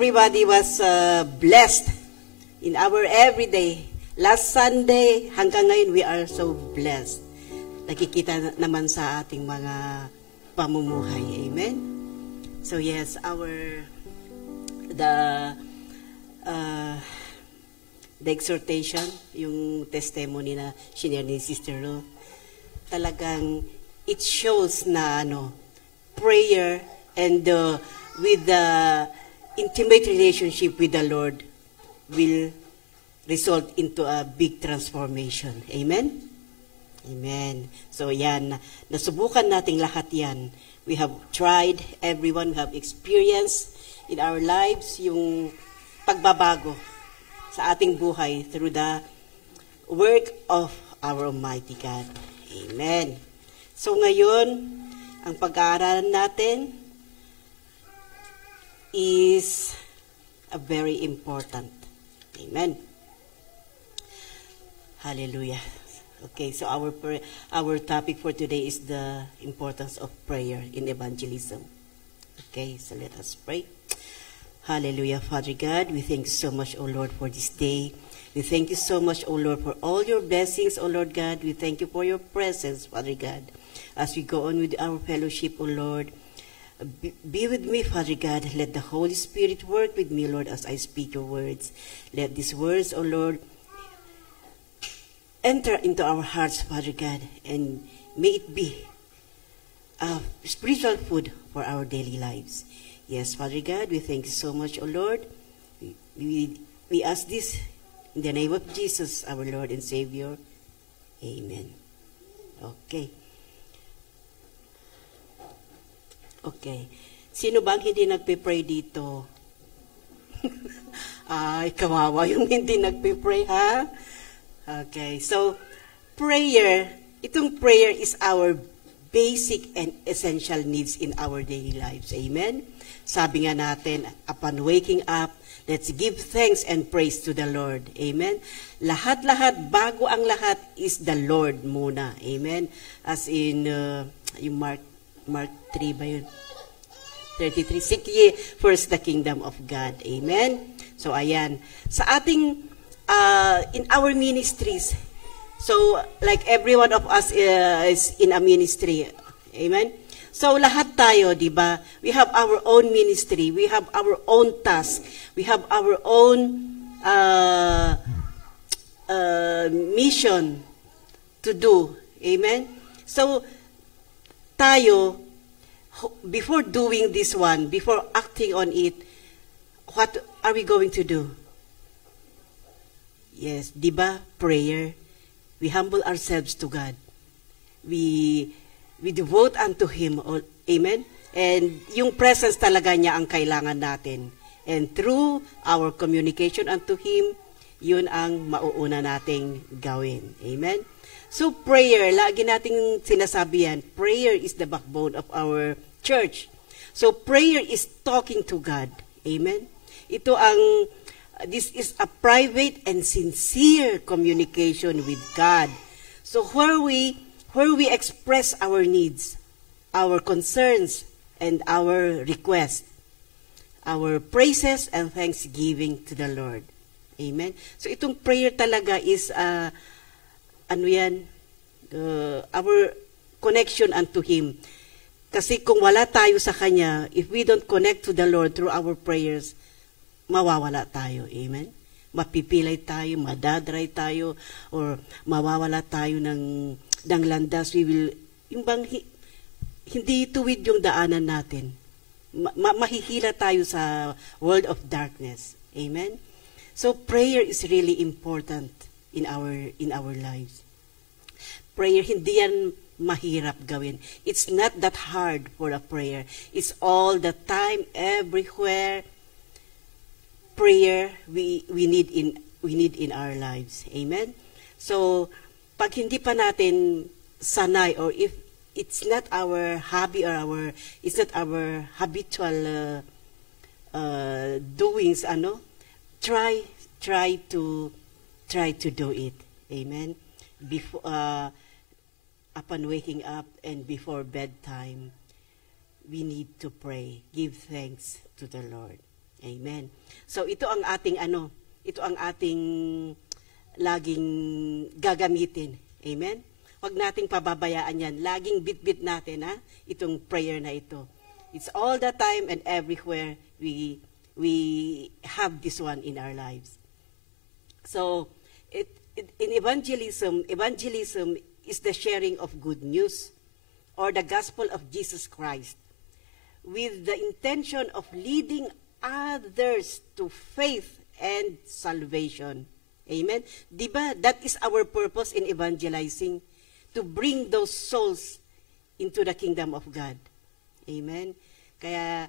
everybody was blessed in our everyday. Last Sunday, hanggang ngayon, we are so blessed. Nakikita naman sa ating mga pamumuhay. Amen? So yes, the exhortation, yung testimony na shinare ni Sister Ruth, talagang it shows na prayer and with the intimate relationship with the Lord will result into a big transformation. Amen? Amen. So yan, nasubukan nating lahat yan. We have tried, everyone have experienced in our lives yung pagbabago sa ating buhay through the work of our Almighty God. Amen. So ngayon, ang pag-aaralan natin is a very important. Amen. Hallelujah. Okay, so our topic for today is the importance of prayer in evangelism. Okay, so let us pray. Hallelujah, Father God, we thank you so much, O Lord, for this day. We thank you so much, O Lord, for all your blessings, O Lord God. We thank you for your presence, Father God. As we go on with our fellowship, O Lord, be with me, Father God. Let the Holy Spirit work with me, Lord, as I speak your words. Let these words, O Lord, enter into our hearts, Father God, and may it be spiritual food for our daily lives. Yes, Father God, we thank you so much, O Lord. We ask this in the name of Jesus, our Lord and Savior. Amen. Okay. Okay. Sino bang hindi nagpe-pray dito? Ay, kawawa yung hindi nagpe-pray, ha? Okay. So, itong prayer is our basic and essential needs in our daily lives. Amen? Sabi nga natin, upon waking up, let's give thanks and praise to the Lord. Amen? Lahat-lahat, bago ang lahat, is the Lord muna. Amen? As in, yung Mark 3 ba yun? 33, seek ye first the kingdom of God. Amen? So, ayan. Sa ating, in our ministries, so, like every one of us is in a ministry. Amen? So, lahat tayo, di ba? We have our own ministry. We have our own task. We have our own mission to do. Amen? So, tayo, before doing this one, before acting on it, what are we going to do? Yes, di ba? Prayer. We humble ourselves to God. We devote unto Him. Amen? And yung presence talaga niya ang kailangan natin. And through our communication unto Him, yun ang mauuna nating gawin. Amen? So prayer, lagi nating sinasabi yan, prayer is the backbone of our church. So prayer is talking to God. Amen? This is a private and sincere communication with God. So where we express our needs, our concerns, and our requests, our praises and thanksgiving to the Lord. Amen? So itong prayer talaga is our connection unto Him. Kasi kung wala tayo sa Kanya, if we don't connect to the Lord through our prayers, mawawala tayo. Amen? Mapipilay tayo, madadry tayo, or mawawala tayo ng landas. Hindi tuwid yung daanan natin. Mahihila tayo sa world of darkness. Amen? So prayer is really important in our lives. Prayer, hindi yan mahirap gawin. It's not that hard for a prayer. It's all the time, everywhere. Prayer we need in our lives. Amen? So, pag hindi pa natin sanay, or if it's not our hobby or it's not our habitual doings, try to do it. Amen? Before upon waking up and before bedtime, we need to pray. Give thanks to the Lord. Amen. So ito ang ating ito ang ating laging gagamitin. Amen. Huwag nating pababayaan yan. Laging bit-bit natin itong prayer na ito. It's all the time and everywhere we have this one in our lives. So in evangelism is the sharing of good news or the gospel of Jesus Christ with the intention of leading others to faith and salvation. Amen? Diba? That is our purpose in evangelizing, to bring those souls into the kingdom of God. Amen? Kaya,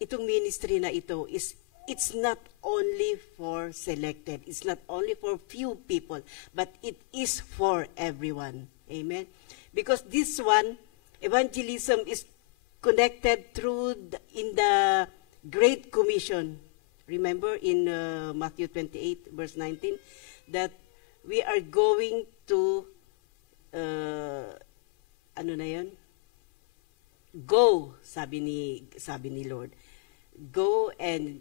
itong ministry na ito it's not only for selected, it's not only for few people, but it is for everyone. Amen? Because this one, evangelism is connected in the Great Commission. Remember in Matthew 28 verse 19 that we are going to go, sabi ni Lord. Go and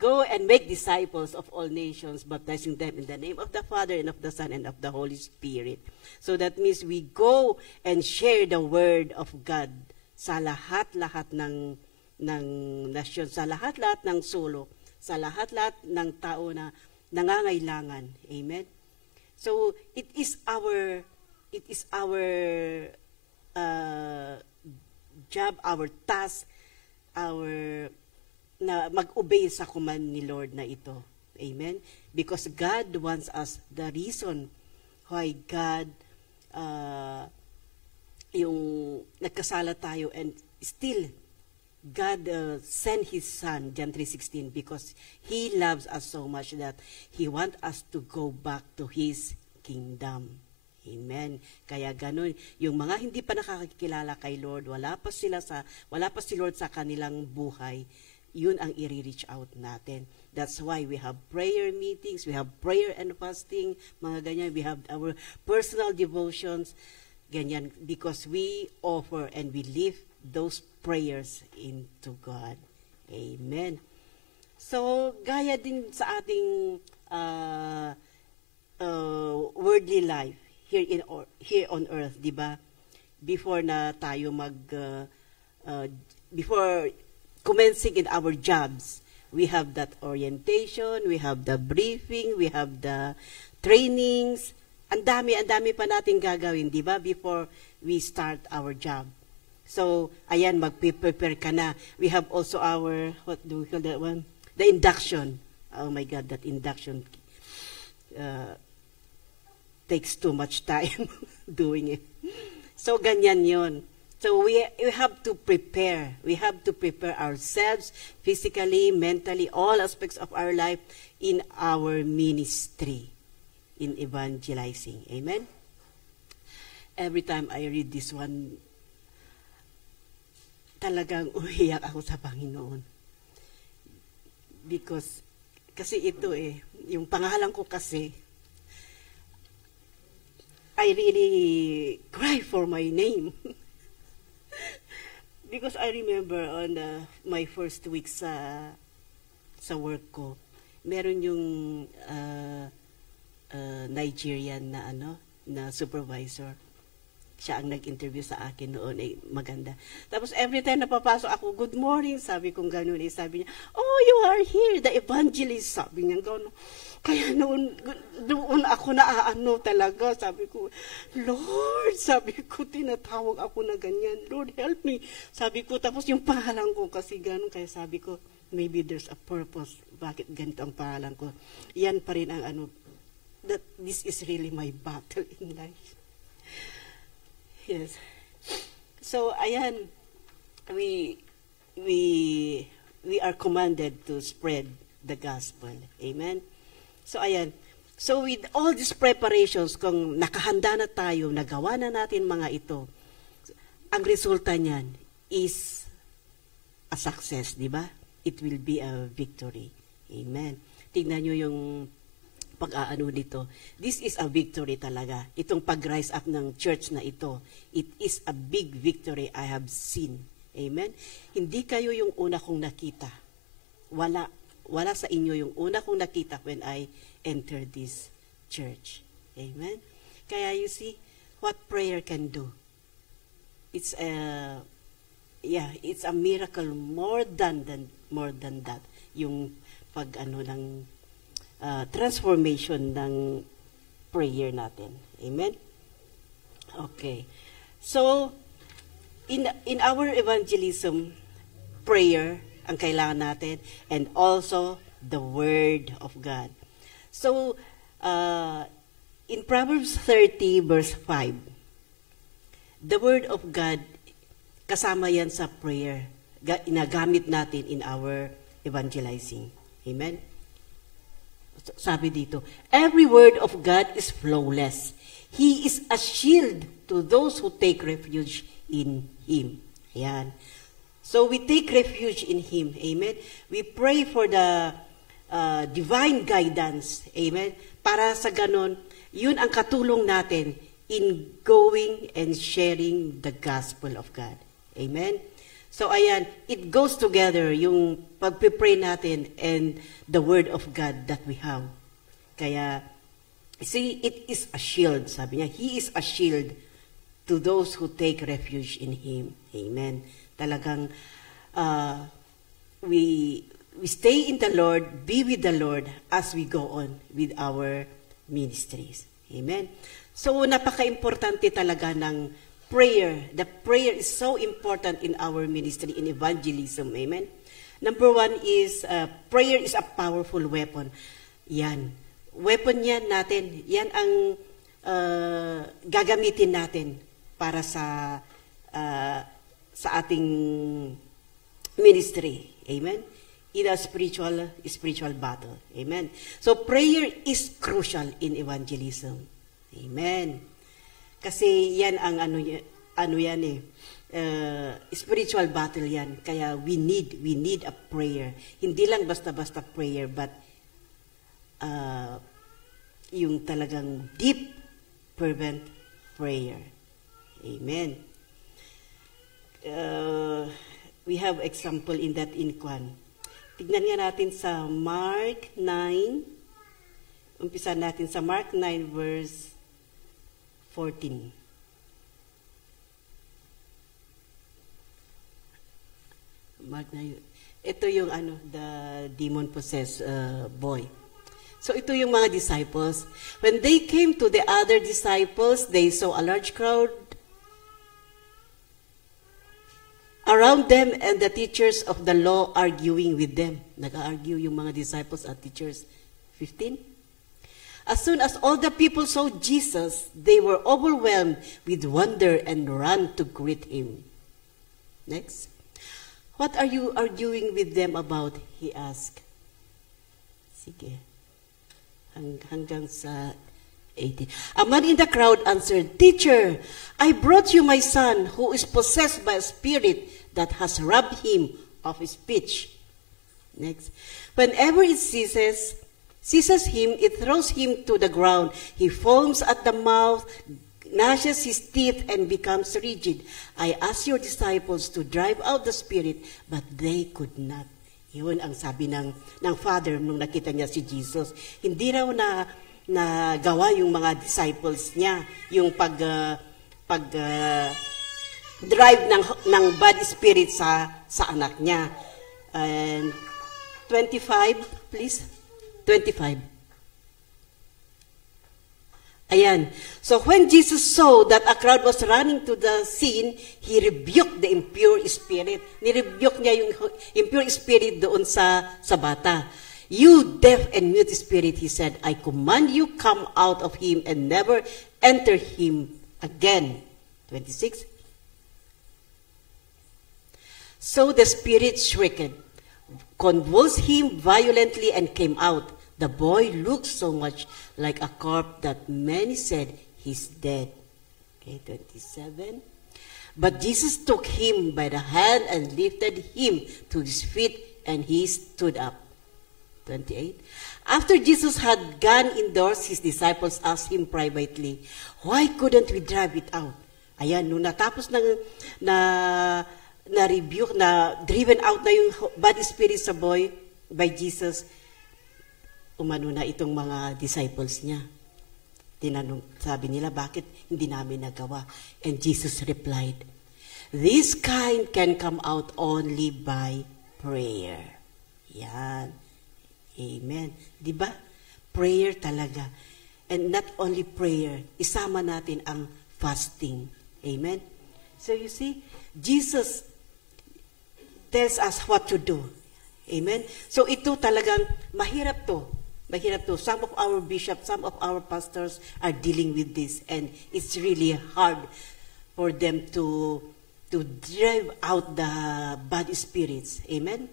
go and make disciples of all nations, baptizing them in the name of the Father and of the Son and of the Holy Spirit. So that means we go and share the word of God sa lahat-lahat ng nasyon, sa lahat-lahat ng solo, sa lahat-lahat ng tao na nangangailangan. Amen. So it is our job, our task, na mag-obey sa command ni Lord na ito. Amen? Because God wants us, the reason why God, yung nagkasala tayo and still, God sent His Son, John 3:16, because He loves us so much that He wants us to go back to His kingdom. Amen. Kaya ganun, yung mga hindi pa nakakakilala kay Lord, wala pa si Lord sa kanilang buhay, yun ang i-reach out natin. That's why we have prayer meetings, we have prayer and fasting, mga ganyan. We have our personal devotions, ganyan, because we offer and we lift those prayers into God. Amen. So, gaya din sa ating worldly life here on earth, di ba? Before na tayo before commencing in our jobs, we have that orientation, we have the briefing, we have the trainings. Ang dami pa natin gagawin, di ba? Before we start our job. So, ayan, mag-prepare ka na. We have also our, what do we call that one? The induction. Oh my God, that induction takes too much time doing it. So, ganyan yon. So, we have to prepare. We have to prepare ourselves physically, mentally, all aspects of our life in our ministry, in evangelizing. Amen? Every time I read this one, talagang umiyak ako sa Panginoon. Because, kasi ito yung pangalan ko kasi, I really cry for my name. Because I remember on my first week sa work ko, meron yung Nigerian na supervisor. Siya ang nag-interview sa akin noon, maganda. Tapos every time napapasok ako, good morning, sabi kong gano'n, sabi niya, oh, you are here, the evangelist, sabi niya gano'n. Kaya doon ako naaano talaga, sabi ko, Lord, sabi ko, tinatawag ako na ganyan, Lord, help me. Sabi ko, tapos yung pangalan ko kasi gano'n, kaya sabi ko, maybe there's a purpose, bakit ganito ang pangalan ko. Yan pa rin ang that this is really my battle in life. Yes. So, ayan, we are commanded to spread the gospel. Amen? So, ayan. So, with all these preparations, kung nakahanda na tayo, nagawa na natin mga ito, ang resulta niyan is a success, di ba? It will be a victory. Amen. Tingnan nyo yung pag-aano dito. This is a victory talaga. Itong pag-rise up ng church na ito, it is a big victory I have seen. Amen? Hindi kayo yung una kong nakita. Wala sa inyo yung una kong nakita when I entered this church. Amen? Kaya you see, what prayer can do. It's a miracle more than that. Yung ng transformation ng prayer natin. Amen? Okay. So, in our evangelism, prayer ang kailangan natin, and also the Word of God. So, in Proverbs 30 verse 5, the Word of God, kasama yan sa prayer, inagamit natin in our evangelizing. Amen? Sabi dito, every word of God is flawless. He is a shield to those who take refuge in Him. Ayan. So we take refuge in Him. Amen? We pray for the divine guidance. Amen? Para sa ganon, yun ang katulong natin in going and sharing the gospel of God. Amen? So ayan, it goes together, yung pagpipray natin and the word of God that we have. Kaya, see, it is a shield, sabi niya. He is a shield to those who take refuge in Him. Amen. Talagang, we stay in the Lord, be with the Lord as we go on with our ministries. Amen. So, napaka-importante talaga ng prayer. The prayer is so important in our ministry, in evangelism. Amen. Number one is, prayer is a powerful weapon. Yan. Weapon yan natin. Yan ang gagamitin natin para sa ating ministry. Amen. In a spiritual battle. Amen. So, prayer is crucial in evangelism. Amen. Kasi yan ang spiritual battle yan. Kaya we need a prayer. Hindi lang basta-basta prayer, but yung talagang deep, fervent prayer. Amen. We have example in that in Kwan. Tignan nga natin sa Mark 9. Umpisa natin sa Mark 9 verse 14. Mark 9. Ito yung the demon-possessed boy. So ito yung mga disciples. When they came to the other disciples, they saw a large crowd around them and the teachers of the law arguing with them. Nag-argue yung mga disciples at teachers. 15. As soon as all the people saw Jesus, they were overwhelmed with wonder and ran to greet Him. Next. What are you arguing with them about? He asked. Sige. Hanggang sa 18. A man in the crowd answered, Teacher, I brought you my son who is possessed by a spirit that has robbed him of his speech. Next. Whenever it seizes him, it throws him to the ground. He foams at the mouth, gnashes his teeth, and becomes rigid. I asked your disciples to drive out the spirit, but they could not. Yun ang sabi ng Father nung nakita niya si Jesus. Hindi raw na gawa yung mga disciples niya, yung drive ng bad spirit sa anak niya. And 25, please. 25. Ayan. So when Jesus saw that a crowd was running to the scene, He rebuked the impure spirit. Nirebuke niya yung impure spirit doon sa bata. You deaf and mute spirit, He said, I command you, come out of him and never enter him again. 26. So the spirit shrieked, convulsed him violently, and came out. The boy looked so much like a corpse that many said, he's dead. Okay, 27. But Jesus took him by the hand and lifted him to his feet, and he stood up. 28. After Jesus had gone indoors, His disciples asked Him privately, why couldn't we drive it out? Ayan, nung natapos na-rebuke, na driven out na yung bad spirit sa boy by Jesus, umano na itong mga disciples niya. Tinanong, sabi nila, bakit hindi namin nagawa? And Jesus replied, this kind can come out only by prayer. Yan. Amen. Di ba? Prayer talaga. And not only prayer, isama natin ang fasting. Amen? So you see, Jesus tells us what to do. Amen? So ito talagang mahirap to. Mahirap to. Some of our bishops, some of our pastors are dealing with this, and it's really hard for them to drive out the bad spirits. Amen?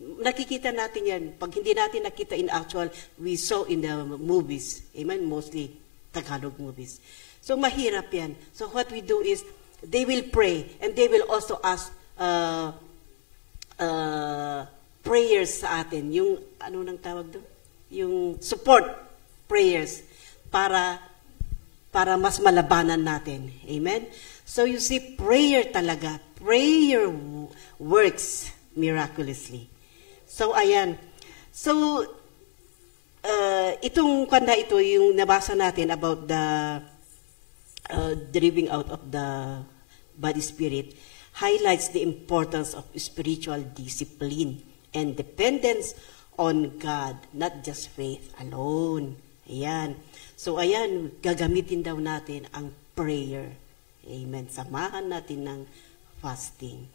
Nakikita natin yan. Pag hindi natin nakita in actual, we saw in the movies. Amen? Mostly Tagalog movies. So mahirap yan. So what we do is, they will pray, and they will also ask prayers sa atin. Yung, ano nang tawag doon? Yung support prayers para mas malabanan natin. Amen? So you see, prayer talaga. Prayer works miraculously. So ayan. So itong kanda ito, yung nabasa natin about the driving out of the bad spirit, highlights the importance of spiritual discipline and dependence on God, not just faith alone. Ayan. So ayan, gagamitin daw natin ang prayer. Amen. Samahan natin ng fasting.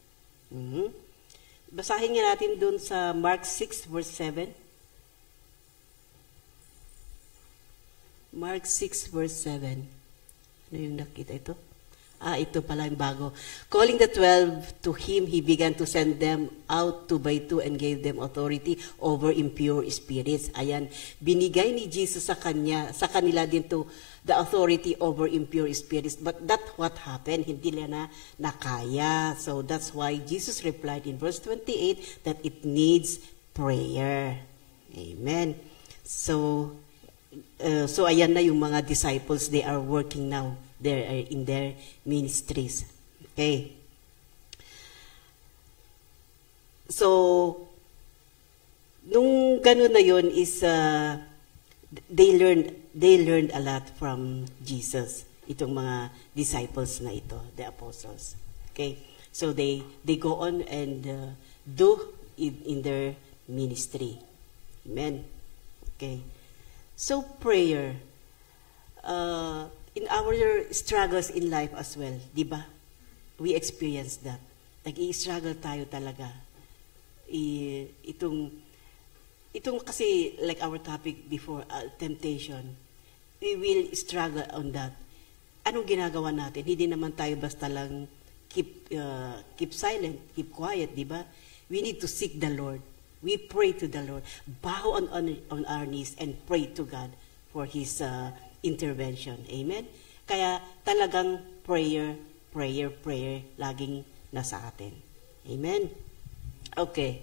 Basahin nga natin dun sa Mark 6 verse 7. Mark 6 verse 7. Ano yung nakita ito? Ito pala yung bago. Calling the 12 to him, he began to send them out 2 by 2 and gave them authority over impure spirits. Ayan, binigay ni Jesus sa kanila din to the authority over impure spirits. But that's what happened. Hindi nila nakaya. So that's why Jesus replied in verse 28 that it needs prayer. Amen. So ayan na yung mga disciples, they are working now. They're in their ministries. Okay. So, nung ganun na yun is, they learned a lot from Jesus. Itong mga disciples na ito, the apostles. Okay. So, they go on and do in their ministry. Amen. Okay. So, prayer. In our struggles in life as well, di ba? We experience that. Nag-i-struggle tayo talaga. Itong kasi, like our topic before, temptation, we will struggle on that. Anong ginagawa natin? Hindi naman tayo basta lang keep silent, keep quiet, di ba? We need to seek the Lord. We pray to the Lord. Bow on our knees and pray to God for His intervention. Amen? Kaya talagang prayer, laging nasa atin. Amen? Okay.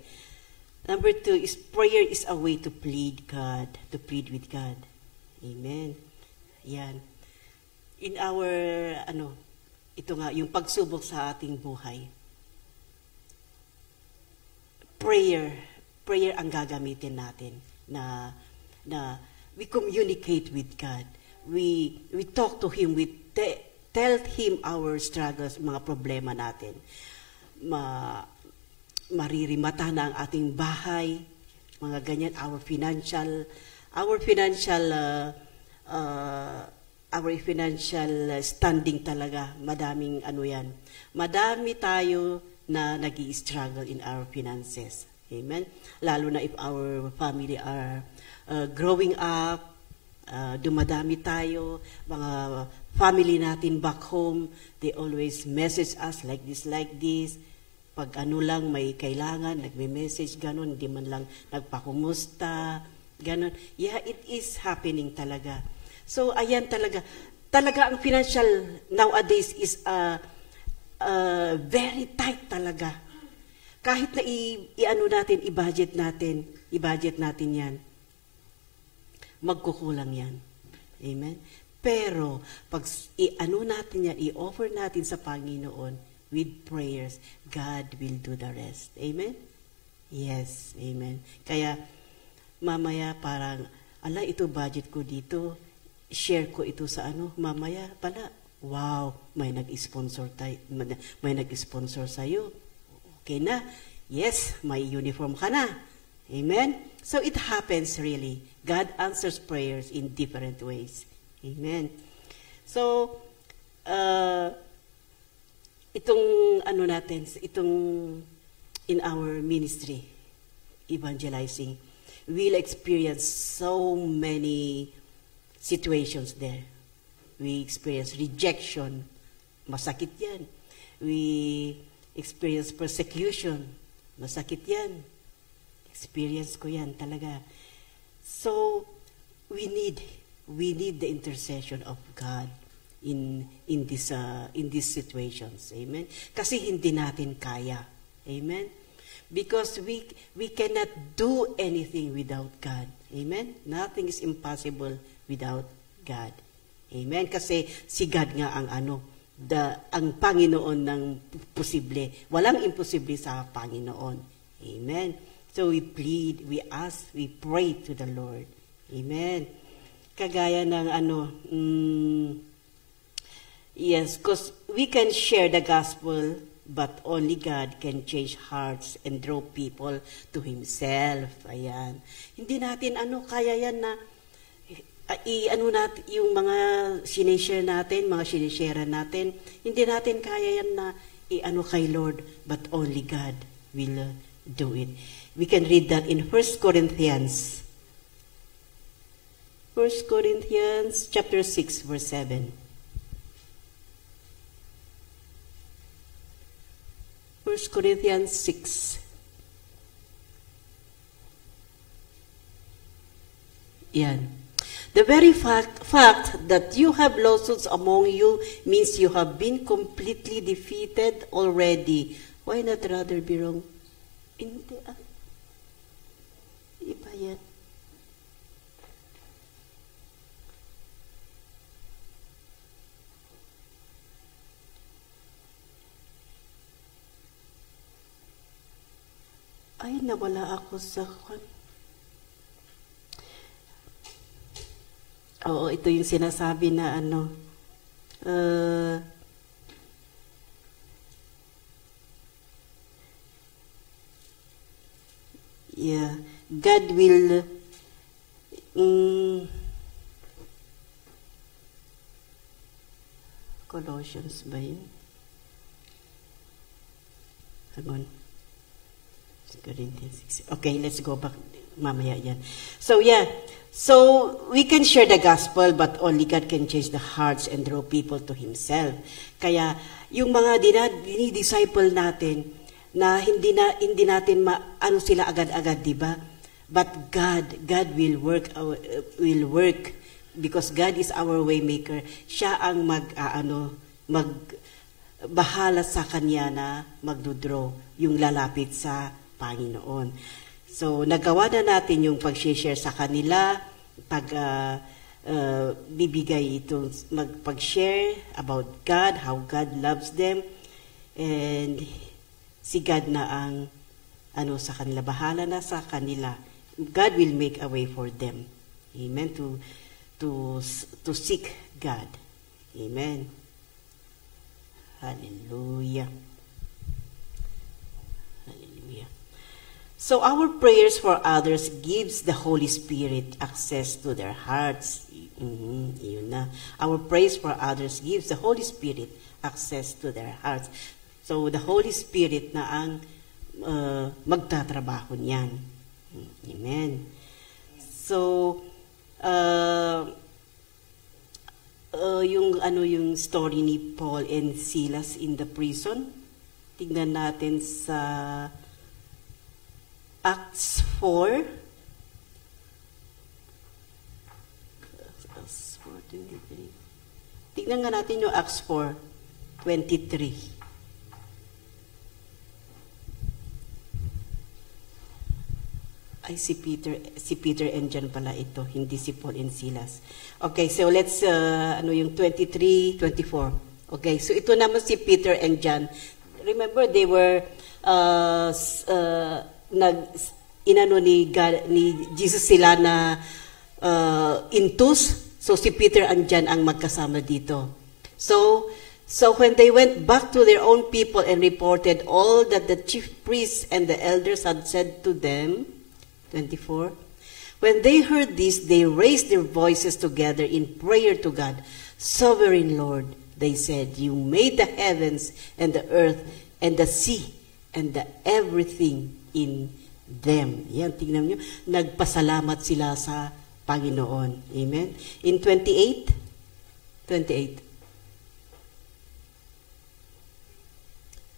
Number 2 is prayer is a way to plead with God. Amen? Yan. In our, ito nga, yung pagsubok sa ating buhay. Prayer ang gagamitin natin na we communicate with God. We talk to Him, we tell Him our struggles, mga problema natin. Maririmata na ang ating bahay, mga ganyan, our financial standing talaga, madaming yan. Madami tayo na nag-i-struggle in our finances. Amen? Lalo na if our family are growing up, dumadami tayo, mga family natin back home, they always message us like this. Pag lang may kailangan, nagme-message, ganon, hindi man lang nagpakumusta, ganon. Yeah, it is happening talaga. So, ayan talaga. Talaga ang financial nowadays is very tight talaga. Kahit na i-budget natin yan, magkukulang yan. Amen? Pero, pag natin yan, i-offer natin sa Panginoon, with prayers, God will do the rest. Amen? Yes, amen. Kaya, mamaya parang, ito budget ko dito, share ko ito sa mamaya pala, wow, may nag-sponsor may nag-sponsor sa'yo. Okay na? Yes, may uniform ka na. Amen? So it happens really. God answers prayers in different ways. Amen. So, itong in our ministry, evangelizing, we'll experience so many situations there. We experience rejection. Masakit yan. We experience persecution. Masakit yan. Experience ko yan talaga. So, we need the intercession of God in these situations. Amen? Kasi hindi natin kaya. Amen? Because we cannot do anything without God. Amen? Nothing is impossible without God. Amen? Kasi si God nga ang ang Panginoon ng posible. Walang imposible sa Panginoon. Amen? So we plead, we ask, we pray to the Lord. Amen? Kagaya ng yes, because we can share the gospel, but only God can change hearts and draw people to Himself. Ayan. Hindi natin kaya yan na natin, yung mga sinishare natin, mga sinishare natin, hindi natin kaya yan na kay Lord, but only God will do it. We can read that in 1 Corinthians. 1 Corinthians chapter 6, verse 7. 1 Corinthians 6. Yan. The very fact that you have lawsuits among you means you have been completely defeated already. Why not rather be wrong? Hindi iba yan. Ay, nawala ako sa Oo, ito yung sinasabi na yeah, God will Colossians ba yun? Hang on. Okay, let's go back. Mamaya yan. So, yeah. So, we can share the gospel, but only God can change the hearts and draw people to Himself. Kaya, yung mga dinidisciple natin, na hindi natin sila agad-agad, di ba? But God will work because God is our way maker. Siya ang bahala sa kanya na magdodraw yung lalapit sa Panginoon. So, nagawa na natin yung pag-share sa kanila, bibigay itong pag-share about God, how God loves them, and si God na ang sa kanila, bahala na sa kanila. God will make a way for them. Amen. To seek God. Amen. Hallelujah. Hallelujah. So our prayers for others gives the Holy Spirit access to their hearts. Yun na. Our prayers for others gives the Holy Spirit access to their hearts. So the Holy Spirit na ang magtatrabaho niyan. Amen. So yung story ni Paul and Silas in the prison, tingnan natin sa Acts 4. Acts 4:23. Tingnan nga natin yung Acts 4:23. Ay, si Peter and John pala ito, hindi si Paul and Silas. Okay, so let's, yung 23, 24. Okay, so ito naman si Peter and John. remember, they were, inano ni Jesus sila na intus. So si Peter andyan ang magkasama dito. So when they went back to their own people and reported all that the chief priests and the elders had said to them, 24, when they heard this, they raised their voices together in prayer to God. Sovereign Lord, they said, you made the heavens and the earth and the sea and everything in them. Yan, tingnan nyo. Nagpasalamat sila sa Panginoon. Amen? In 28.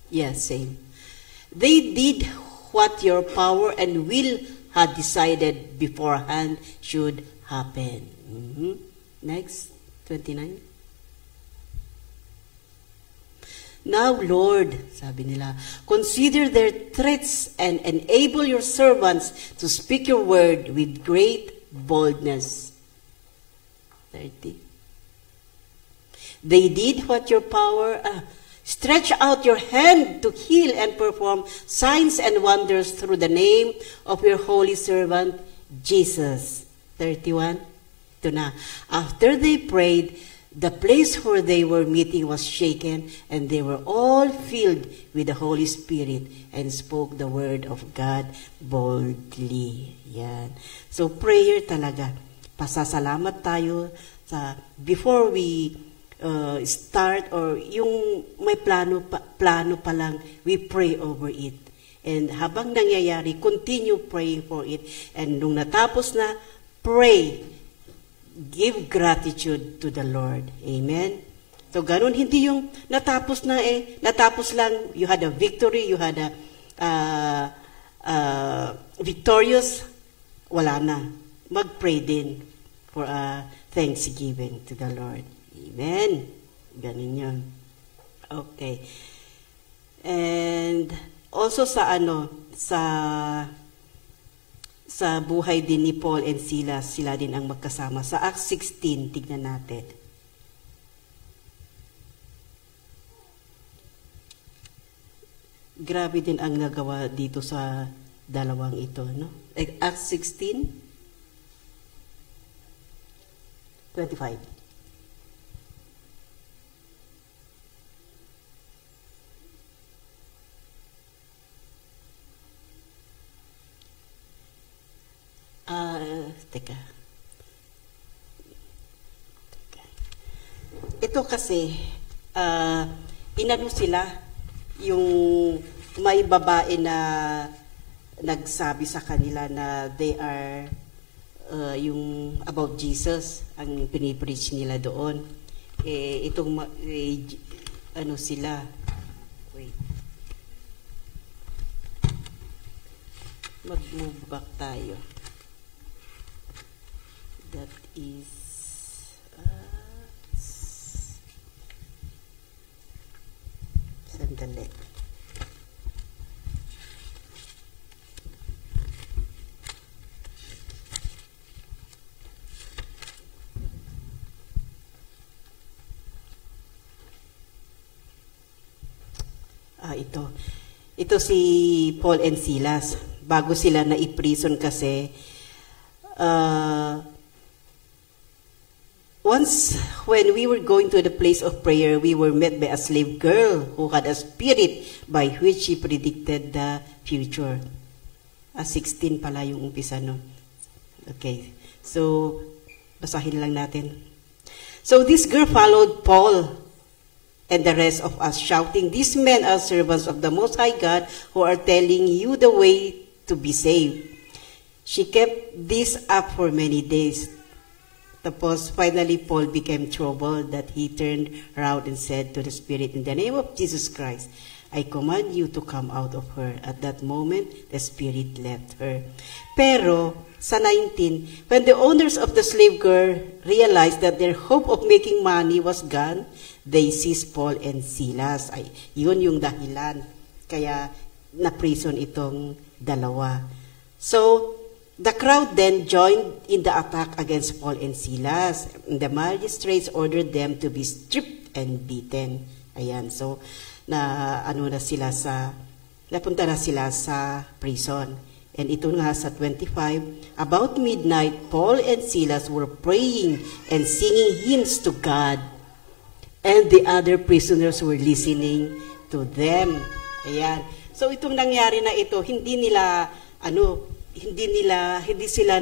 Yes, same. They did what your power and will had decided beforehand should happen. Next, 29. Now, Lord, sabi nila, consider their threats and enable your servants to speak your word with great boldness. 30. They did what your power, stretch out your hand to heal and perform signs and wonders through the name of your holy servant, Jesus. 31. Ito na. After they prayed, the place where they were meeting was shaken, and they were all filled with the Holy Spirit and spoke the word of God boldly. Yan. So prayer talaga. Pasasalamat tayo sa before we start, or yung may plano pa lang, we pray over it. And habang nangyayari, continue praying for it. And nung natapos na, pray. Give gratitude to the Lord. Amen? So, ganun, hindi yung natapos lang, you had a victory, you had a victorious, wala na. Mag-pray din for a thanksgiving to the Lord. Amen? Ganun yun. Okay. And also sa buhay din ni Paul and Silas, sila din ang magkasama. Sa Acts 16, tignan natin. Grabe din ang nagawa dito sa dalawang ito, no? Acts 16, 25. Teka. Ito kasi, inano sila, yung may babae na nagsabi sa kanila na they are, yung about Jesus, ang pinipreach nila doon. Ano sila, wait. Mag-move back tayo. That is sandali. Ito si Paul and Silas. Bago sila na i-prison kasi, once, when we were going to the place of prayer, we were met by a slave girl who had a spirit by which she predicted the future. 16 pala yung umpisa, no? Okay. So, basahin lang natin. So, this girl followed Paul and the rest of us, shouting, "These men are servants of the Most High God who are telling you the way to be saved." She kept this up for many days. Tapos, finally, Paul became troubled that he turned around and said to the spirit, "In the name of Jesus Christ, I command you to come out of her." At that moment, the spirit left her. Pero, sa 19, when the owners of the slave girl realized that their hope of making money was gone, they seized Paul and Silas. Ay, yun yung dahilan. Kaya, na-prison itong dalawa. So, the crowd then joined in the attack against Paul and Silas. The magistrates ordered them to be stripped and beaten. Ayan, so napunta na sila sa prison. And ito nga sa 25, about midnight, Paul and Silas were praying and singing hymns to God, and the other prisoners were listening to them. Ayan. So itong nangyari na ito, hindi sila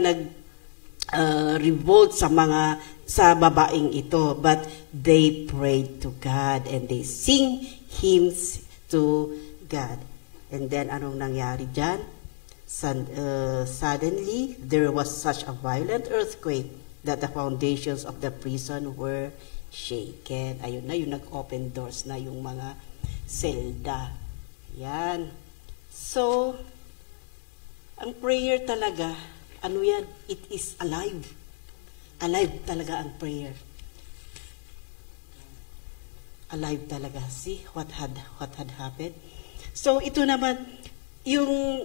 revolt sa babaeng ito, but they prayed to God and they sing hymns to God. And then anong nangyari diyan? Suddenly, there was such a violent earthquake that the foundations of the prison were shaken. Ayun na, yung nag-open doors na yung mga selda. Yan. So, ang prayer talaga, ano yan? It is alive. Alive talaga ang prayer. Alive talaga. See what had happened? So, ito naman, yung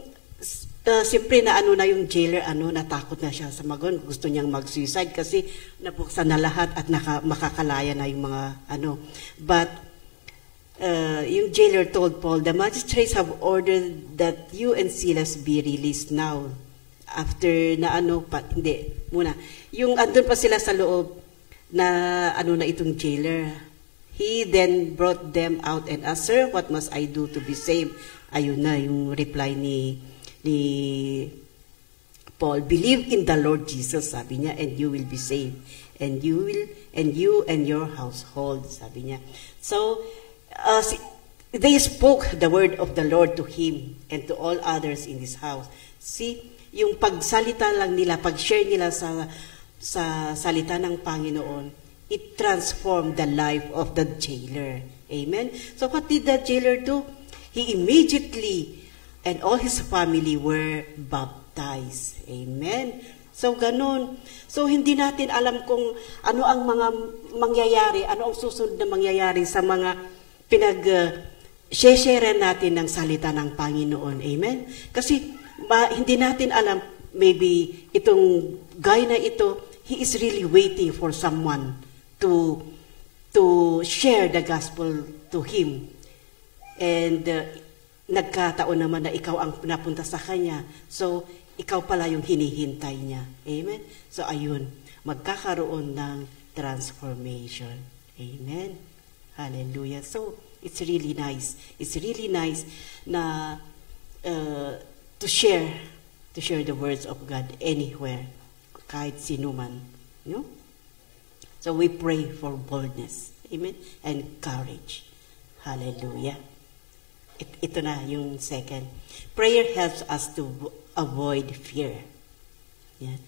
siyempre na yung jailer, natakot na siya sa magon. Gusto niyang mag-suicide kasi nabuksan na lahat at makakalaya na yung mga But, yung jailer told Paul, the magistrates have ordered that you and Silas be released now. After na hindi, muna. Yung andun pa sila sa loob na na itong jailer. He then brought them out and asked, Sir, what must I do to be saved? Ayun na yung reply ni Paul, believe in the Lord Jesus, sabi niya, and you will be saved, and you and your household, sabi niya. So they spoke the word of the Lord to him and to all others in his house. See, yung pagsalita lang nila, pag-share nila sa salita ng Panginoon, it transformed the life of the jailer. Amen. So what did the jailer do? He immediately and all his family were baptized. Amen. So, ganun. So, hindi natin alam kung ano ang mga mangyayari, ano ang susunod na mangyayari sa mga share natin ng salita ng Panginoon. Amen? Kasi, hindi natin alam, maybe, itong guy na ito, he is really waiting for someone to share the gospel to him. And, nagkataon naman na ikaw ang napunta sa kanya. So, ikaw pala yung hinihintay niya. Amen? So, ayun. Magkakaroon ng transformation. Amen? Hallelujah. So, it's really nice. It's really nice na to share the words of God anywhere. Kahit sino man. No? So, we pray for boldness. Amen? And courage. Hallelujah. Ito na yung second. Prayer helps us to avoid fear. Yeah.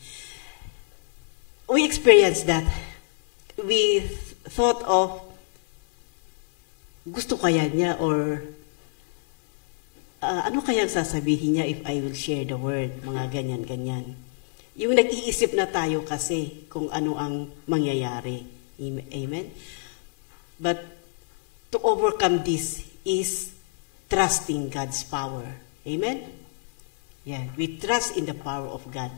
We experienced that. We thought of, gusto kaya niya or ano kaya sasabihin niya if I will share the word, mga ganyan-ganyan. Yung nag-iisip na tayo kasi kung ano ang mangyayari. Amen? But to overcome this is trusting God's power. Amen? Yeah, we trust in the power of God.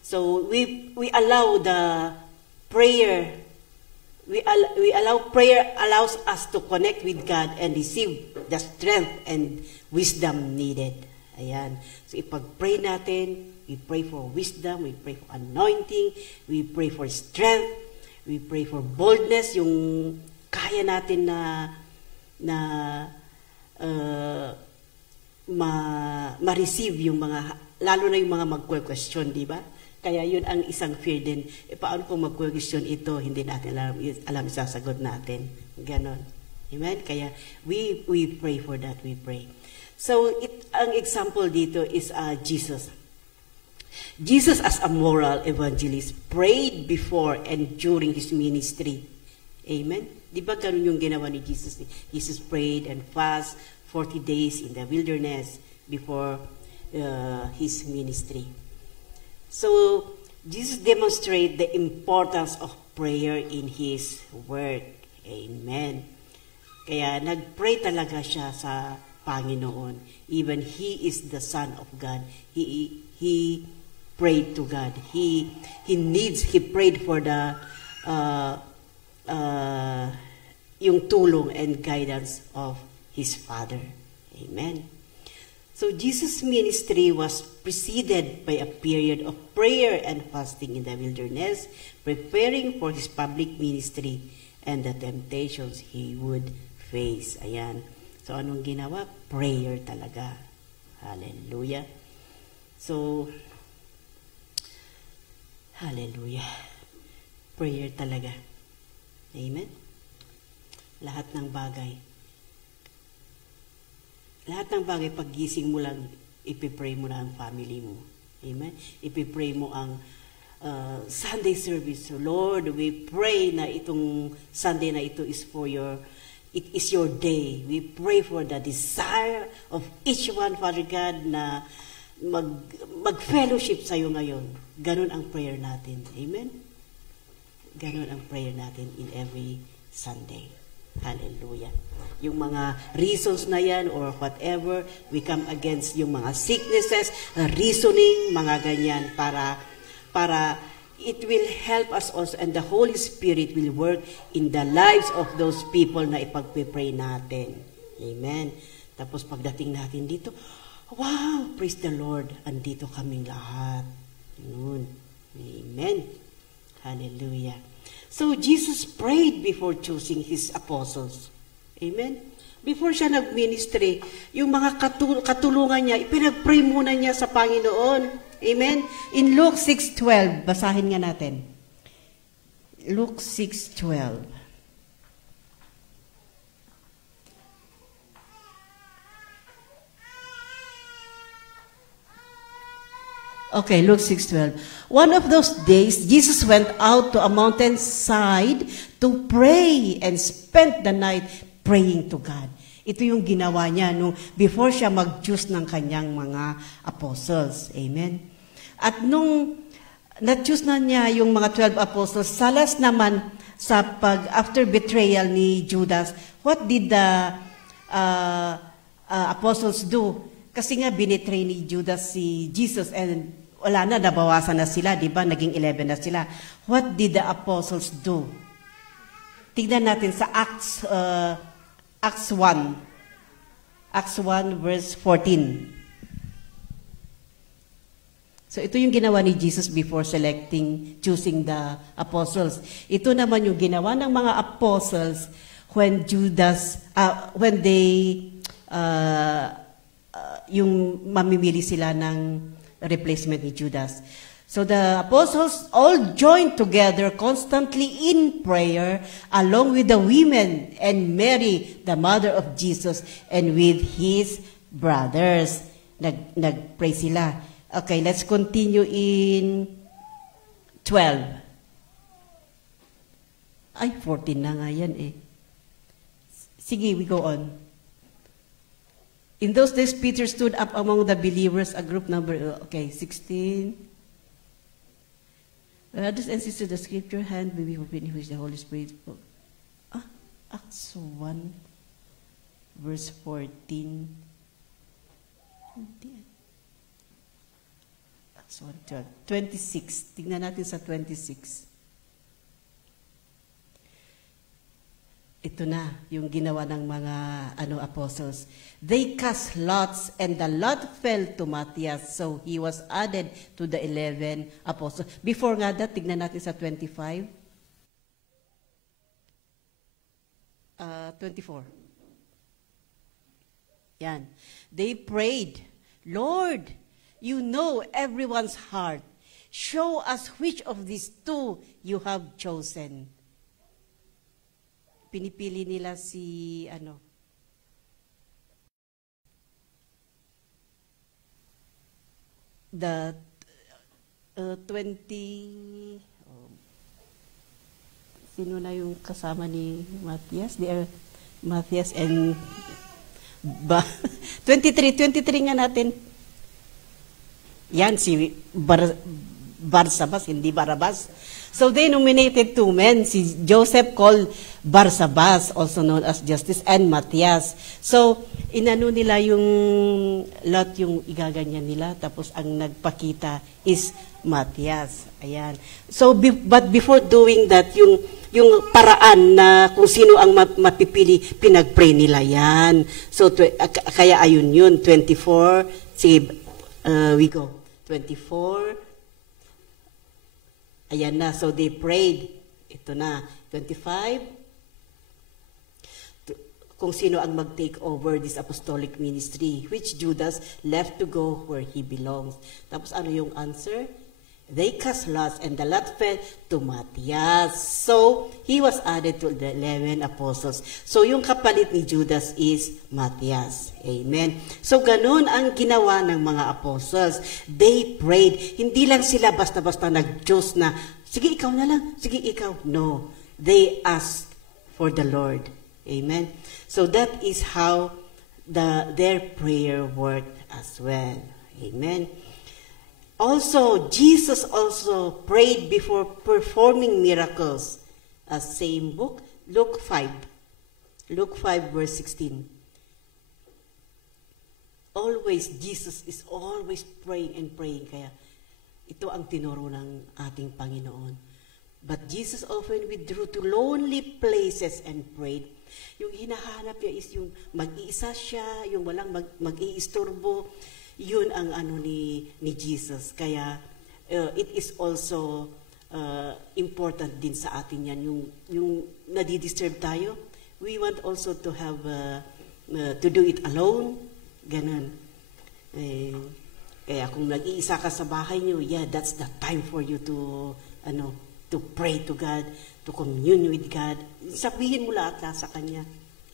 So we allow the prayer, we allow prayer allows us to connect with God and receive the strength and wisdom needed. Ayan. So ipag-pray natin, we pray for wisdom, we pray for anointing, we pray for strength, we pray for boldness, yung kaya natin ma-receive yung mga, lalo na yung mga mag-question, di ba? Kaya yun ang isang fear din. Paano kung mag-question ito, hindi natin alam sasagot natin. Ganon. Amen? Kaya we pray for that, we pray. So, ang example dito is Jesus. Jesus as a moral evangelist prayed before and during his ministry. Amen? Di ba ganun yung ginawa ni Jesus? Jesus prayed and fast 40 days in the wilderness before his ministry. So, Jesus demonstrated the importance of prayer in his word. Amen. Kaya nag-pray talaga siya sa Panginoon. Even he is the Son of God. He prayed to God. He prayed for the yung tulong and guidance of his Father. Amen. So Jesus' ministry was preceded by a period of prayer and fasting in the wilderness, preparing for his public ministry and the temptations he would face. Ayan. So anong ginawa? Prayer talaga. Hallelujah. So, hallelujah. Prayer talaga. Amen? Lahat ng bagay. Lahat ng bagay, paggising mo lang, ipipray mo na ang family mo. Amen? Ipipray mo ang Sunday service. So, Lord, we pray na itong Sunday na ito is for it is your day. We pray for the desire of each one, Father God, na mag-fellowship sa'yo ngayon. Ganun ang prayer natin. Amen? Ganun ang prayer natin in every Sunday. Hallelujah. Yung mga reasons na yan or whatever, we come against yung mga sicknesses, reasoning, mga ganyan, para it will help us also, and the Holy Spirit will work in the lives of those people na ipagpipray natin. Amen. Tapos pagdating natin dito, wow, praise the Lord, andito kaming lahat. Yun. Amen. Hallelujah. So, Jesus prayed before choosing his apostles. Amen? Before siya nag-ministry, yung mga katulungan niya, ipinag-pray muna niya sa Panginoon. Amen? In Luke 6:12, basahin nga natin. Luke 6:12. Okay, Luke 6:12. One of those days, Jesus went out to a mountainside to pray and spent the night praying to God. Ito yung ginawa niya before siya mag-choose ng kanyang mga apostles. Amen? At nung na-choose na niya yung mga 12 apostles, sa last naman, after betrayal ni Judas, what did the apostles do? Kasi nga binitray ni Judas si Jesus and wala na, nabawasan na sila, di ba? Naging 11 na sila. What did the apostles do? Tignan natin sa Acts 1. Acts 1 verse 14. So ito yung ginawa ni Jesus before choosing the apostles. Ito naman yung ginawa ng mga apostles when yung mamimili sila ng replacement ni Judas. So the apostles all joined together constantly in prayer along with the women and Mary, the mother of Jesus, and with his brothers. Nag-pray sila. Okay, let's continue in 12. Ay, 14 na nga yan eh. Sige, we go on. In those days, Peter stood up among the believers, a group number, 16. Brothers and sisters, the scripture hand may be open in which the Holy Spirit spoke. Acts 1, verse 14. Acts 1, 26. Tingnan natin sa 26. Ito na, yung ginawa ng mga apostles. They cast lots, and the lot fell to Matthias, so he was added to the 11 apostles. Before nga that, tignan natin sa 25. 24. Yan. They prayed, Lord, you know everyone's heart. Show us which of these two you have chosen. Pinipili nila si the 20 sino na yung kasama ni Matthias? Matthias and 23 nga natin. Yan si Barsabas, hindi Barabas. So they nominated two men, si Joseph called Barsabas, also known as Justice, and Matthias. So, inano nila yung lot yung igaganyan nila, tapos ang nagpakita is Matthias. Ayan. So, but before doing that, yung paraan na kung sino ang mapipili, pinag-pray nila yan. So, kaya ayun yun, 24, sige, we go. 24, ayan na, so they prayed. Ito na, 25, kung sino ang mag-take over this apostolic ministry, which Judas left to go where he belongs. Tapos ano yung answer? They cast lots, and the lot fell to Matthias. So, he was added to the 11 apostles. So, yung kapalit ni Judas is Matthias. Amen. So, ganun ang ginawa ng mga apostles. They prayed. Hindi lang sila basta-basta nag-Diyos na, sige, ikaw na lang. Sige, ikaw. No. They asked for the Lord. Amen. So, that is how their prayer worked as well. Amen. Also, Jesus also prayed before performing miracles. Same book, Luke 5. Luke 5 verse 16. Always, Jesus is always praying and praying. Kaya ito ang tinuro ng ating Panginoon. But Jesus often withdrew to lonely places and prayed. Yung hinahanap niya is yung mag-iisa siya, yung walang mag-iisturbo. Yun ang ano ni Jesus. Kaya it is also important din sa atin yan. Yung nadidisturb tayo, we want also to have to do it alone. Ganun. Kaya kung nag-iisa ka sa bahay nyo, yeah, that's the time for you to pray to God, to commune with God. Sabihin mo lahat sa Kanya.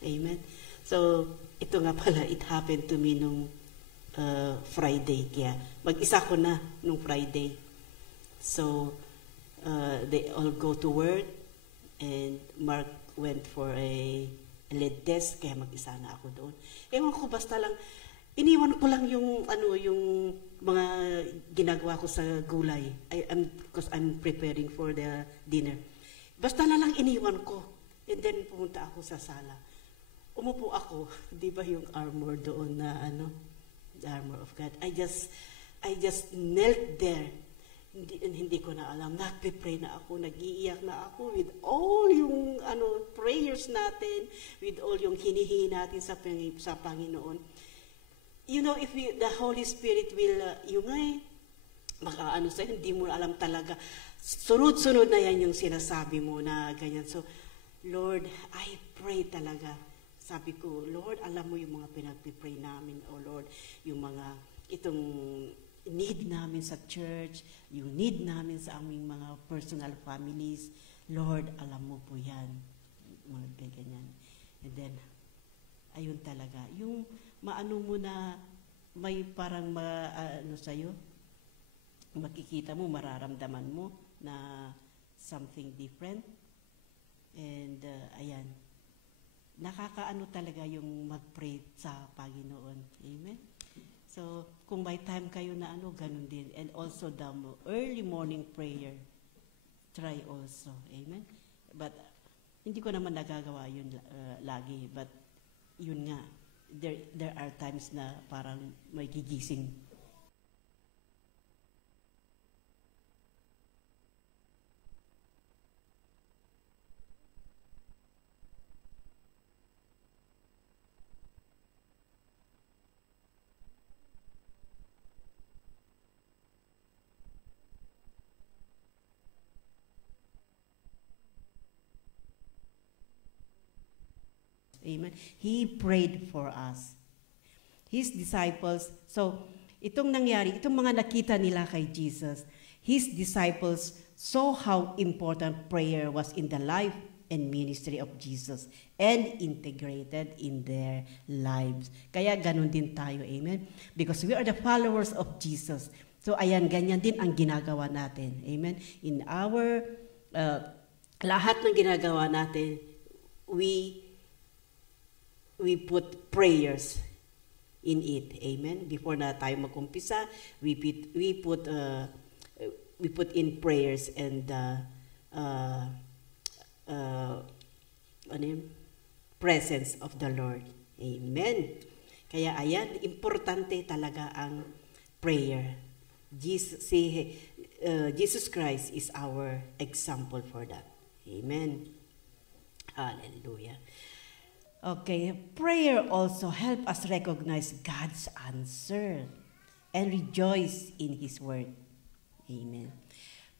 Amen. So, ito nga pala, it happened to me nung Friday. Kaya mag-isa ko na nung Friday. So, they all go to work, and Mark went for a lead test, kaya mag-isa na ako doon. Ewan ko, basta lang, iniwan ko lang yung mga ginagawa ko sa gulay. Because I'm preparing for the dinner. Basta na lang iniwan ko. And then pumunta ako sa sala. Umupo ako, di ba yung armor doon na the armor of God. I just knelt there. Hindi ko na alam. Nagpe-pray na ako, nag-iiyak na ako with all yung prayers natin, with all yung hinihingi natin sa Panginoon. You know, if the Holy Spirit will, hindi mo alam talaga. Sunod-sunod na yan yung sinasabi mo na ganyan. So, Lord, I pray talaga. Sabi ko, Lord, alam mo yung mga pinagpipray namin, O Lord, yung mga itong need namin sa church, yung need namin sa aming mga personal families. Lord, alam mo po yan. Mga ganyan. And then, ayun talaga. Yung maano mo na may parang sa'yo, makikita mo, mararamdaman mo na something different. And, ayan. Nakakaano talaga yung mag-pray sa Panginoon. Amen? So, kung may time kayo na ganun din. And also the early morning prayer. Try also. Amen? But, hindi ko naman nagagawa yun lagi. But, yun nga. There are times na parang may gigising. Amen. He prayed for us. His disciples, so itong nangyari, itong mga nakita nila kay Jesus, his disciples saw how important prayer was in the life and ministry of Jesus and integrated in their lives. Kaya ganun din tayo, amen? Because we are the followers of Jesus. So ayan, ganyan din ang ginagawa natin, amen? In our, lahat ng ginagawa natin, we put prayers in it. Amen? Before na tayo mag-umpisa, we put in prayers and presence of the Lord. Amen? Kaya ayan, importante talaga ang prayer. Jesus Christ is our example for that. Amen. Hallelujah. Okay, prayer also help us recognize God's answer and rejoice in His Word. Amen.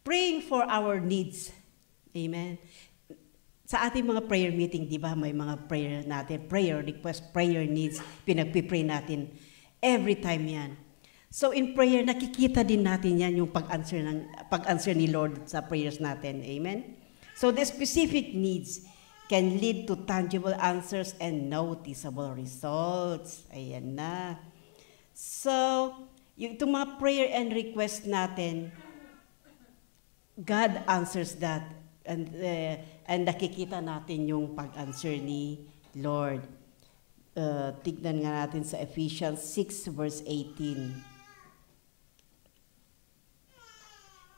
Praying for our needs. Amen. Sa ating mga prayer meeting, di ba, may mga prayer natin, prayer request, prayer needs, pinagpipray natin every time yan. So in prayer, nakikita din natin yan, yung pag-answer ni Lord sa prayers natin. Amen? So the specific needs can lead to tangible answers and noticeable results. Ayan na. So, itong mga prayer and request natin, God answers that. And nakikita natin yung pag-answer ni Lord. Tignan nga natin sa Ephesians 6 verse 18.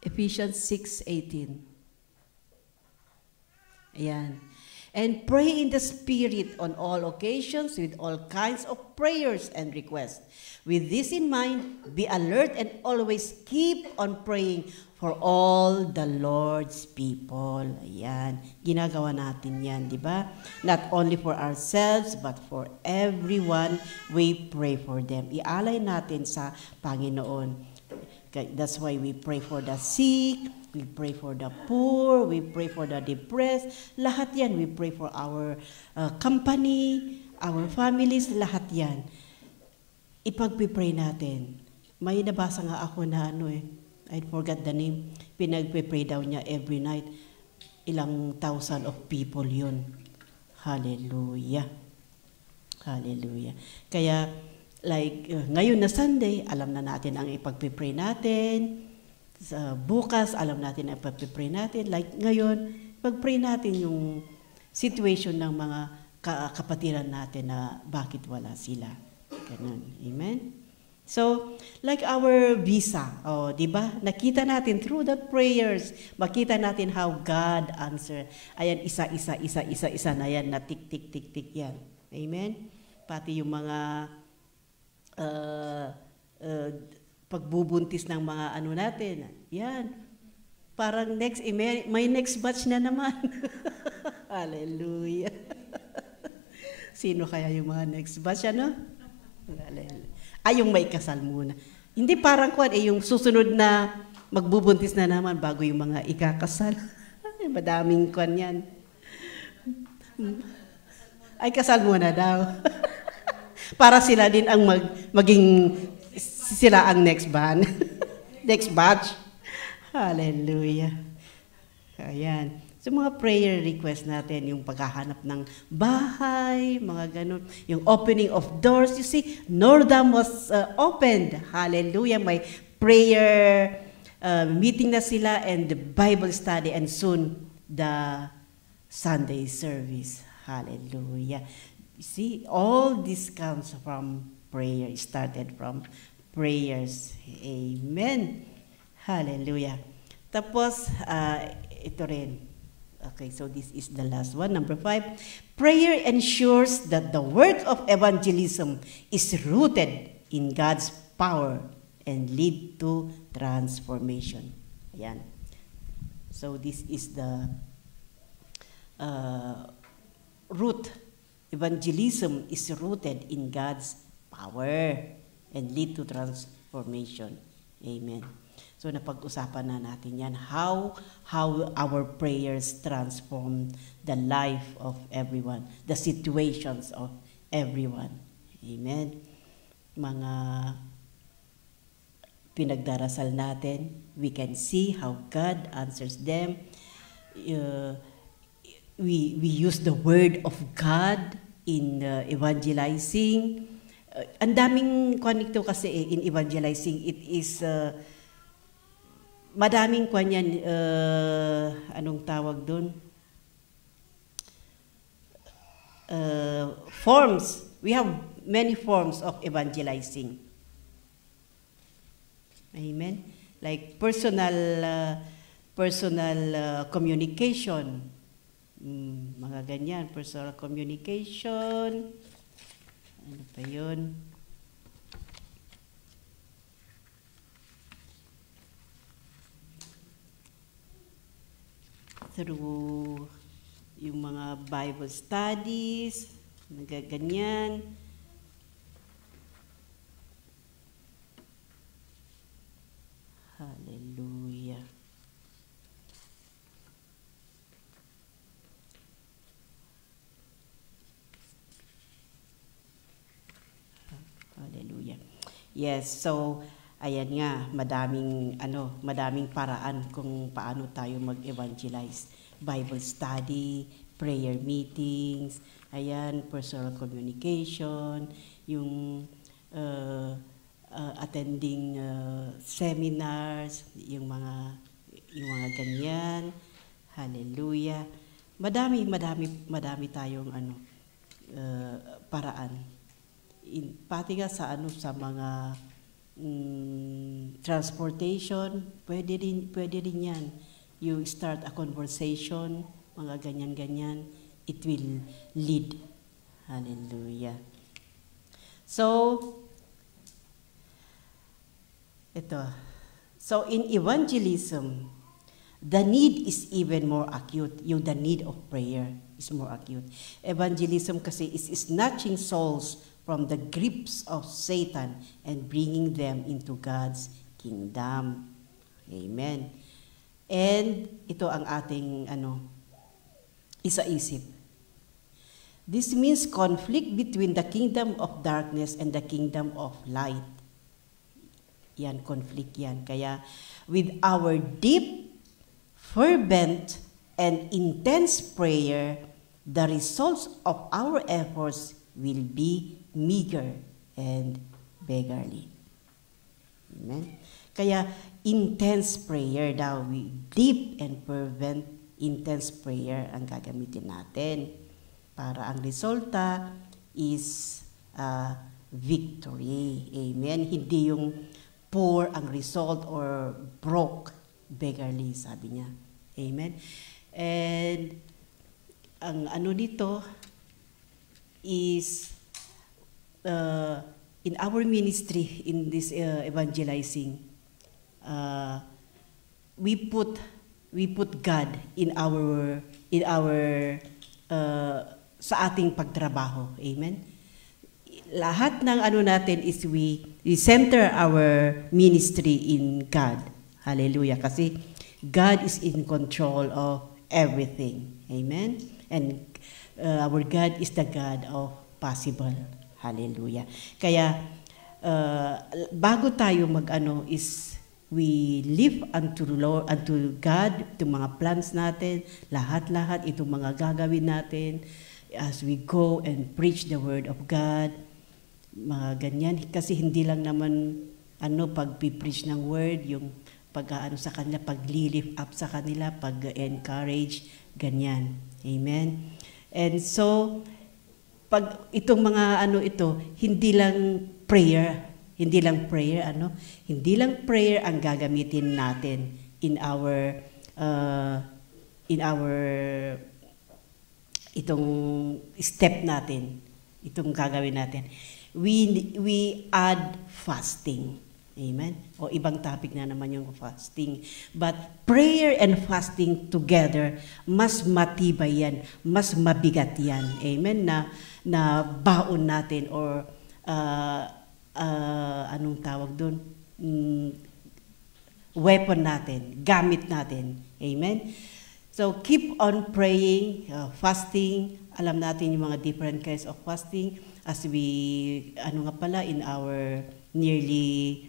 Ephesians 6:18. Ayan. And pray in the Spirit on all occasions with all kinds of prayers and requests. With this in mind, be alert and always keep on praying for all the Lord's people. Ayan. Ginagawa natin yan, di ba? Not only for ourselves, but for everyone, we pray for them. Ialay natin sa Panginoon. That's why we pray for the sick, we pray for the poor, we pray for the depressed. Lahat yan, we pray for our company, our families, lahat yan. Ipagpipray natin. May nabasa nga ako na I forgot the name. Pinagpipray daw niya every night. Ilang thousand of people yun. Hallelujah. Hallelujah. Kaya, ngayon na Sunday, alam na natin ang ipagpipray natin. Sa bukas, alam natin ang ipagpipray natin. Like ngayon, pag-pray natin yung situation ng mga kapatiran natin na bakit wala sila. Ganun. Amen? So, like our visa, di ba? Nakita natin through the prayers, makita natin how God answer. Ayan, isa na yan, na tik yan. Amen? Pati yung mga pagbubuntis ng mga natin. Yan. Parang may next batch na naman. Hallelujah. Sino kaya yung mga next batch, Hallelujah. Yung may kasal muna. Hindi parang yung susunod na magbubuntis na naman bago yung mga ikakasal. Madaming yan. Ay, kasal muna daw. Para sila din ang maging sila ang next batch. Hallelujah. Ayan. So mga prayer request natin, yung paghahanap ng bahay, mga ganun, yung opening of doors. You see, Nordam was opened. Hallelujah. May prayer meeting na sila and the Bible study and soon the Sunday service. Hallelujah. See, all this comes from prayer. It started from prayers. Amen. Hallelujah. Tapos, ito rin. Okay, so this is the last one. Number 5. Prayer ensures that the work of evangelism is rooted in God's power and lead to transformation. Ayan. So this is the root. Evangelism is rooted in God's power and lead to transformation. Amen. So napag-usapan na natin yan, how our prayers transform the life of everyone, the situations of everyone. Amen. Mga pinagdarasal natin, we can see how God answers them. We use the word of God in evangelizing. Ang daming kwanito kasi in evangelizing. It is madaming kwanyan, anong tawag doon? Forms. We have many forms of evangelizing. Amen. Like personal communication. Mga ganyan, personal communication. Ano pa yun? through yung mga Bible studies, nagaganyan. Hallelujah. Hallelujah. Yes, so ayan nga, madaming paraan kung paano tayo mag-evangelize. Bible study, prayer meetings, ayan, personal communication, yung attending seminars, yung mga ganyan. Hallelujah. Madami tayong paraan. Pati nga sa mga transportation, pwede rin yan. You start a conversation, mga ganyan-ganyan, it will lead. Hallelujah. So, So in evangelism, the need is even more acute. The need of prayer is more acute. Evangelism kasi is snatching souls from the grips of Satan and bringing them into God's kingdom. Amen. And ito ang ating isa-isip. This means conflict between the kingdom of darkness and the kingdom of light. Yan, conflict yan. Kaya with our deep, fervent, and intense prayer, the results of our efforts will be meager and beggarly. Amen? Kaya intense prayer daw, deep and fervent, intense prayer ang gagamitin natin para ang resulta is victory. Amen? Hindi yung poor ang result or broke, beggarly, sabi niya. Amen? And ang dito is in our ministry, in this evangelizing, we put God in our sa ating pagtrabaho. Amen? Lahat ng natin is we center our ministry in God. Hallelujah. Kasi God is in control of everything. Amen? And our God is the God of possible. Hallelujah. Kaya bago tayo is we live unto God, itong mga plans natin, lahat-lahat itong mga gagawin natin as we go and preach the word of God. Mga ganyan. Kasi hindi lang naman pag-preach ng word, yung sa kanila, pag-lift up sa kanila, pag-encourage, ganyan. Amen? And so, pag itong mga hindi lang prayer ang gagamitin natin in our itong step natin, itong gagawin natin. We add fasting. Amen? O ibang topic na naman yung fasting. But prayer and fasting together, mas matibay yan, mas mabigat yan. Amen? Na baon natin or anong tawag doon? Weapon natin, gamit natin. Amen? So keep on praying, fasting. Alam natin yung mga different kinds of fasting. As we, in our nearly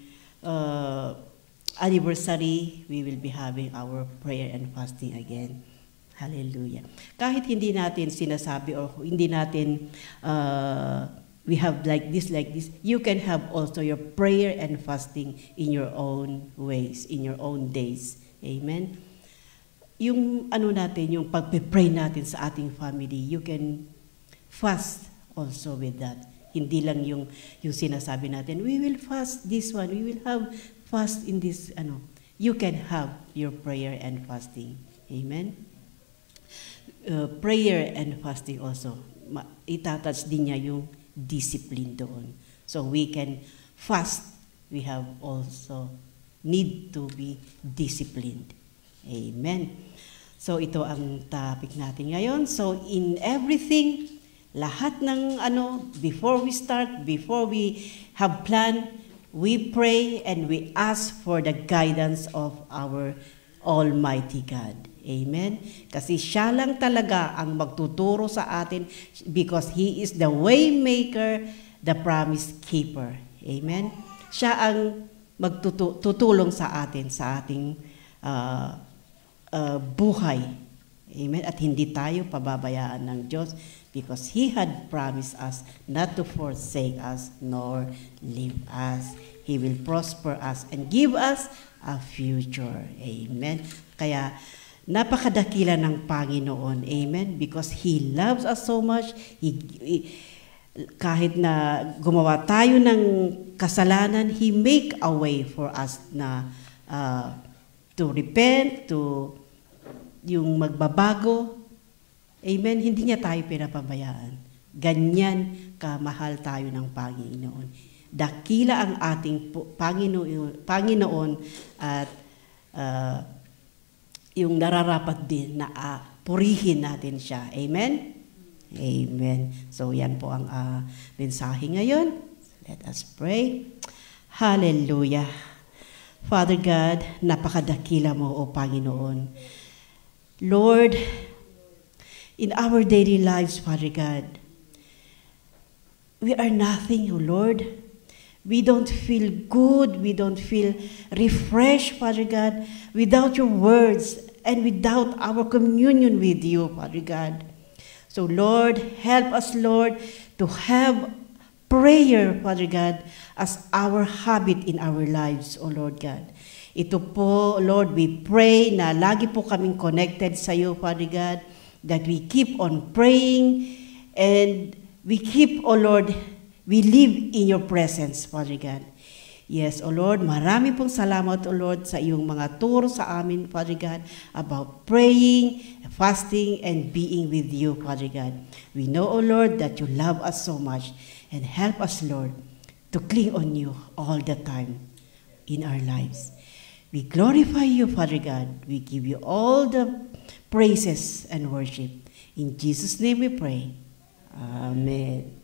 anniversary, we will be having our prayer and fasting again. Hallelujah. Kahit hindi natin sinasabi or hindi natin we have like this, you can have also your prayer and fasting in your own ways, in your own days. Amen? Yung yung pagpe-pray natin sa ating family, you can fast also with that. Hindi lang yung sinasabi natin, we will fast this one, we will have fast in this, You can have your prayer and fasting. Amen? Prayer and fasting also, itatouch din niya yung discipline doon. So we can fast, we have also need to be disciplined. Amen? So ito ang topic natin ngayon. So in everything, lahat ng before we start, before we have plan, we pray and we ask for the guidance of our Almighty God. Amen? Kasi siya lang talaga ang magtuturo sa atin because He is the way maker, the promise keeper. Amen? Siya ang magtutulong sa atin, sa ating buhay. Amen? At hindi tayo pababayaan ng Diyos because He had promised us not to forsake us nor leave us. He will prosper us and give us a future. Amen? Kaya, napakadakila ng Panginoon. Amen? Because He loves us so much. Kahit na gumawa tayo ng kasalanan, He make a way for us na to repent, to yung magbabago. Amen? Hindi niya tayo pinapabayaan. Ganyan kamahal tayo ng Panginoon. Dakila ang ating Panginoon at yung nararapat din na purihin natin siya. Amen? Amen. So yan po ang mensahe ngayon. Let us pray. Hallelujah. Father God, napakadakila mo, O Panginoon. Lord, in our daily lives, Father God, we are nothing, O Lord. We don't feel good, we don't feel refreshed, Father God, without your words and without our communion with you, Father God. So, Lord, help us, Lord, to have prayer, Father God, as our habit in our lives, O Lord God. Ito po, Lord, we pray na lagi po kaming connected sa iyo, Father God, that we keep on praying and we keep, O Lord, we live in your presence, Father God. Yes, O Lord, marami pong salamat, O Lord, sa iyong mga turo sa amin, Father God, about praying, fasting, and being with you, Father God. We know, O Lord, that you love us so much, and help us, Lord, to cling on you all the time in our lives. We glorify you, Father God. We give you all the praises and worship. In Jesus' name we pray. Amen.